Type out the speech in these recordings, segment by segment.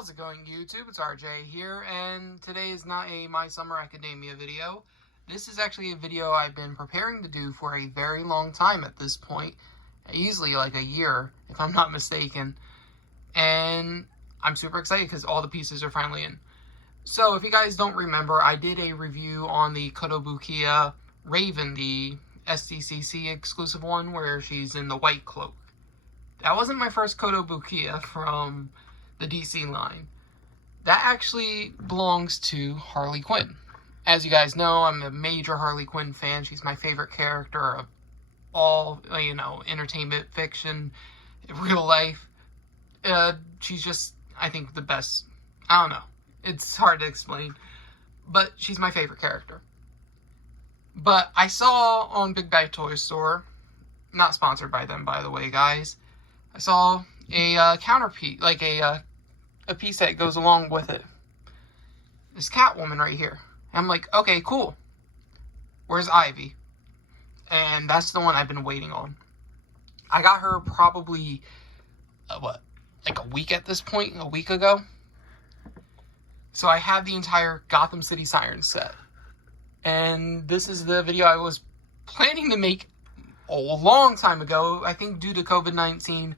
How's it going, YouTube? It's RJ here, and today is not a My Summer Academia video. This is actually a video I've been preparing to do for a very long time at this point. Easily like a year, if I'm not mistaken. And I'm super excited because all the pieces are finally in. So, if you guys don't remember, I did a review on the Kotobukiya Raven, the SDCC exclusive one, where she's in the white cloak. That wasn't my first Kotobukiya from the DC line. That actually belongs to Harley Quinn. As you guys know, I'm a major Harley Quinn fan. She's my favorite character of all, entertainment, fiction, real life. She's just, I think, the best. I don't know. It's hard to explain. But she's my favorite character. But I saw on Big Bad Toy Store, not sponsored by them, by the way, guys, I saw a counterpiece, like a piece that goes along with it. This Catwoman right here. I'm like, okay, cool. Where's Ivy? And that's the one I've been waiting on. I got her probably, like a week at this point? A week ago? So I have the entire Gotham City Sirens set. And this is the video I was planning to make a long time ago. I think due to COVID-19,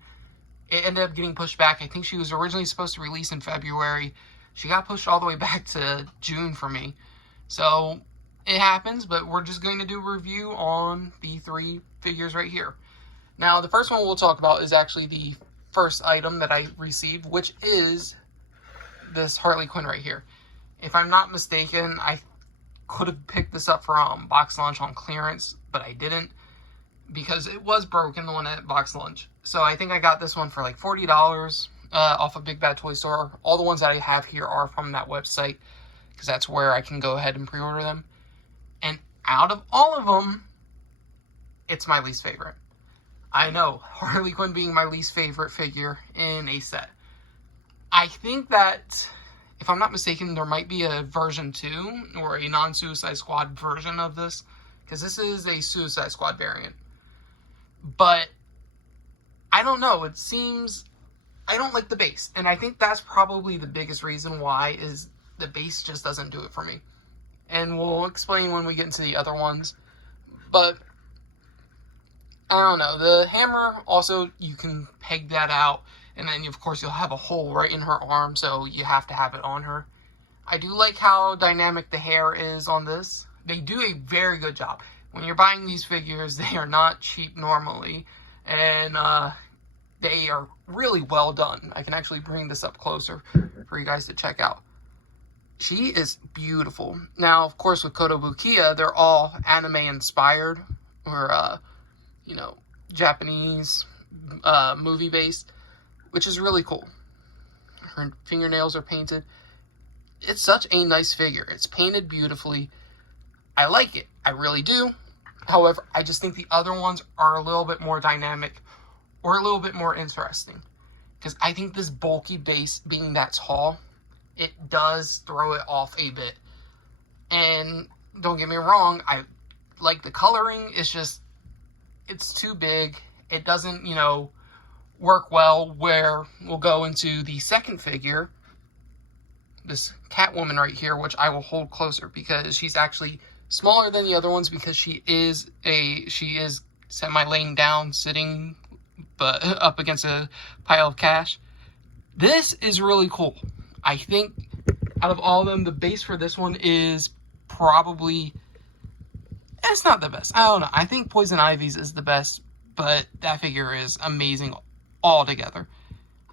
it ended up getting pushed back. I think she was originally supposed to release in February. She got pushed all the way back to June for me. So, it happens, but we're just going to do a review on the three figures right here. Now, the first one we'll talk about is actually the first item that I received, which is this Harley Quinn right here. If I'm not mistaken, I could have picked this up from Box Lunch on clearance, but I didn't, because it was broken, the one at Box Lunch. So I think I got this one for like $40 off of Big Bad Toy Store. All the ones that I have here are from that website, because that's where I can go ahead and pre-order them. And out of all of them, it's my least favorite. I know, Harley Quinn being my least favorite figure in a set. I think that, if I'm not mistaken, there might be a version 2, or a non-Suicide Squad version of this, because this is a Suicide Squad variant. But I don't know, it seems, I don't like the base. And I think that's probably the biggest reason why, is the base just doesn't do it for me. And we'll explain when we get into the other ones. But, I don't know, the hammer, also, you can peg that out. And then, of course, you'll have a hole right in her arm, so you have to have it on her. I do like how dynamic the hair is on this. They do a very good job. When you're buying these figures, they are not cheap normally. And they are really well done. I can actually bring this up closer for you guys to check out. She is beautiful. Now, of course, with Kotobukiya, they're all anime inspired, or, Japanese movie based, which is really cool. Her fingernails are painted. It's such a nice figure. It's painted beautifully. I like it. I really do. However, I just think the other ones are a little bit more dynamic, or a little bit more interesting. Because I think this bulky base, being that tall, it does throw it off a bit. And don't get me wrong, I like the coloring. It's just, it's too big. It doesn't, work well. Where we'll go into the second figure, this Catwoman right here, which I will hold closer because she's actually smaller than the other ones, because she is semi-laying down, sitting but up against a pile of cash. This is really cool. I think out of all of them, the base for this one is probably, it's not the best. I don't know. I think Poison Ivy's is the best, but that figure is amazing altogether.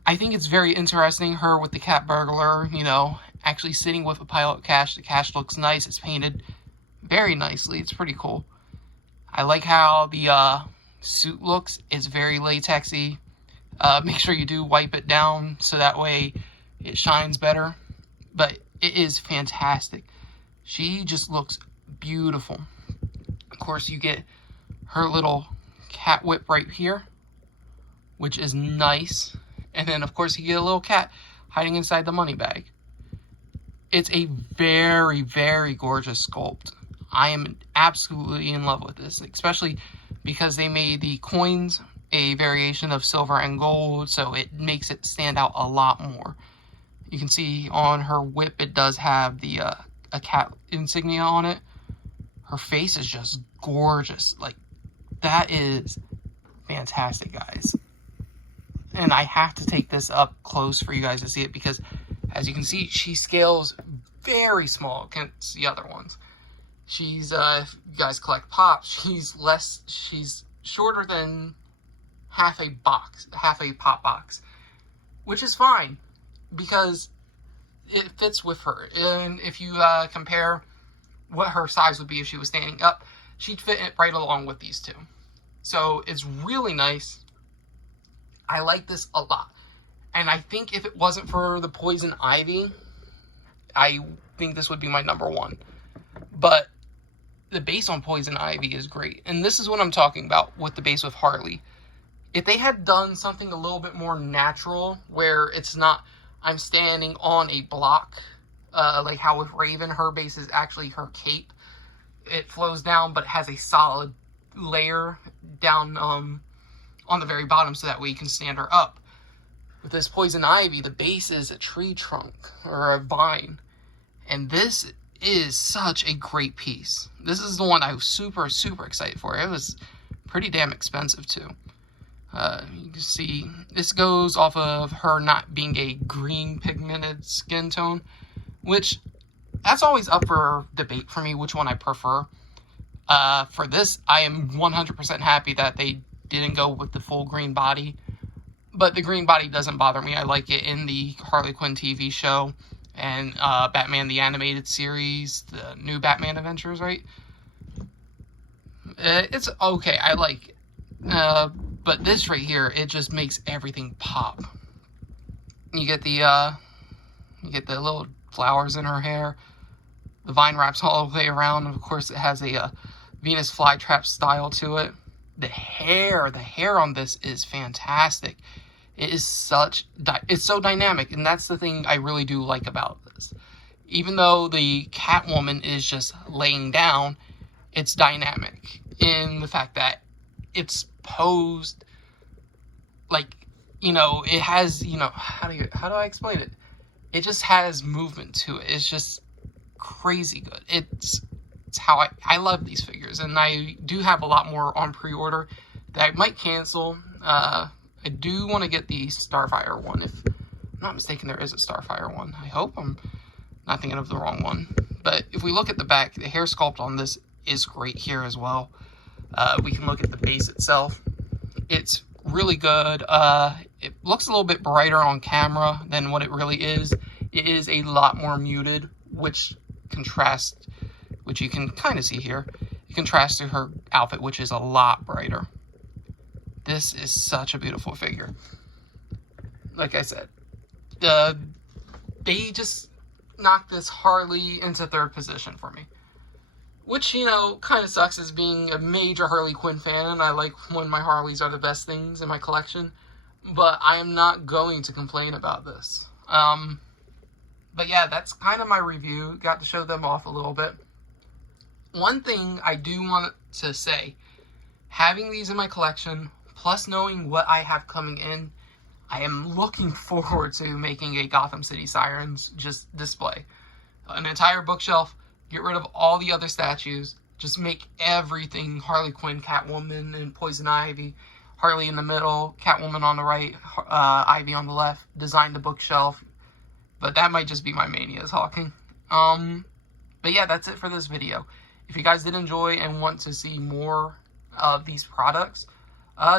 I think it's very interesting, her with the cat burglar, actually sitting with a pile of cash. The cash looks nice. It's painted very nicely. It's pretty cool. I like how the suit looks. It's very latexy. Make sure you do wipe it down so that way it shines better. But it is fantastic. She just looks beautiful. Of course, you get her little cat whip right here, which is nice. And then, of course, you get a little cat hiding inside the money bag. It's a very, very gorgeous sculpt. I am absolutely in love with this, especially because they made the coins a variation of silver and gold, so it makes it stand out a lot more. You can see on her whip it does have the a cat insignia on it. Her face is just gorgeous. Like, that is fantastic, guys. And I have to take this up close for you guys to see it, because as you can see, she scales very small against the other ones. She's, if you guys collect pops, she's shorter than half a pop box, which is fine, because it fits with her. And if you compare what her size would be if she was standing up, she'd fit it right along with these two. So it's really nice. I like this a lot. And I think if it wasn't for the poison ivy, I think this would be my number one. But the base on poison ivy is great. And this is what I'm talking about with the base with Harley. If they had done something a little bit more natural, where it's not, I'm standing on a block, like how with Raven, her base is actually her cape. It flows down, but it has a solid layer down on the very bottom, so that way you can stand her up. With this poison ivy, the base is a tree trunk or a vine. And this is such a great piece. This is the one I was super excited for. It was pretty damn expensive too. You can see this goes off of her not being a green pigmented skin tone, which that's always up for debate for me, which one I prefer. For this, I am 100% happy that they didn't go with the full green body. But the green body doesn't bother me. I like it in the Harley Quinn TV show and Batman the Animated Series, the new Batman Adventures, right? It's okay. I like it. But this right here, it just makes everything pop. You get the little flowers in her hair. The vine wraps all the way around. And of course, it has a Venus flytrap style to it. The hair on this is fantastic. It is it's so dynamic, and that's the thing I really do like about this. Even though the Catwoman is just laying down, it's dynamic in the fact that it's posed like, you know, it has, you know, how do I explain it? It just has movement to it. It's just crazy good. It's how I love these figures, and I do have a lot more on pre-order that I might cancel. I do want to get the Starfire one. If I'm not mistaken, there is a Starfire one. I hope I'm not thinking of the wrong one. But if we look at the back, the hair sculpt on this is great here as well. We can look at the base itself. It's really good. It looks a little bit brighter on camera than what it really is. It is a lot more muted, which you can kind of see here. It contrasts to her outfit, which is a lot brighter. This is such a beautiful figure. Like I said, they just knocked this Harley into third position for me. Which, you know, kind of sucks as being a major Harley Quinn fan. I like when my Harleys are the best things in my collection. But I am not going to complain about this. But yeah, that's kind of my review. Got to show them off a little bit. One thing I do want to say, having these in my collection, plus knowing what I have coming in, I am looking forward to making a Gotham City Sirens just display. An entire bookshelf, get rid of all the other statues, just make everything Harley Quinn, Catwoman, and Poison Ivy, Harley in the middle, Catwoman on the right, Ivy on the left, design the bookshelf. But that might just be my mania talking. But yeah, that's it for this video. If you guys did enjoy and want to see more of these products,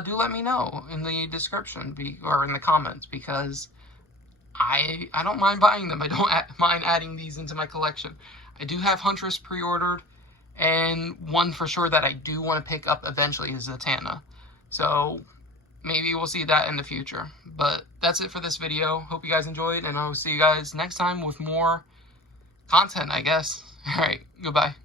do let me know in the description or in the comments, because I don't mind buying them. I don't mind adding these into my collection. I do have Huntress pre-ordered, and one for sure that I do want to pick up eventually is Zatanna. So maybe we'll see that in the future. But that's it for this video. Hope you guys enjoyed, and I'll see you guys next time with more content, I guess. Alright, goodbye.